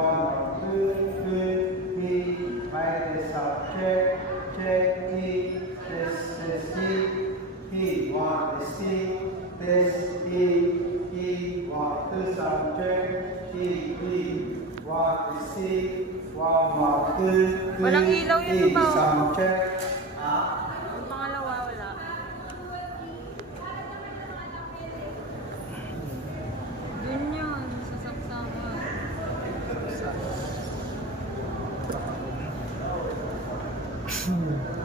one, two, he, write the subject, check, he, want to see, this, he, want to subject, he, want to see, want to, Walang ilaw yun ba? subject, Yung pangalawa, wala. Yun yun, sa saksakan. Hmm.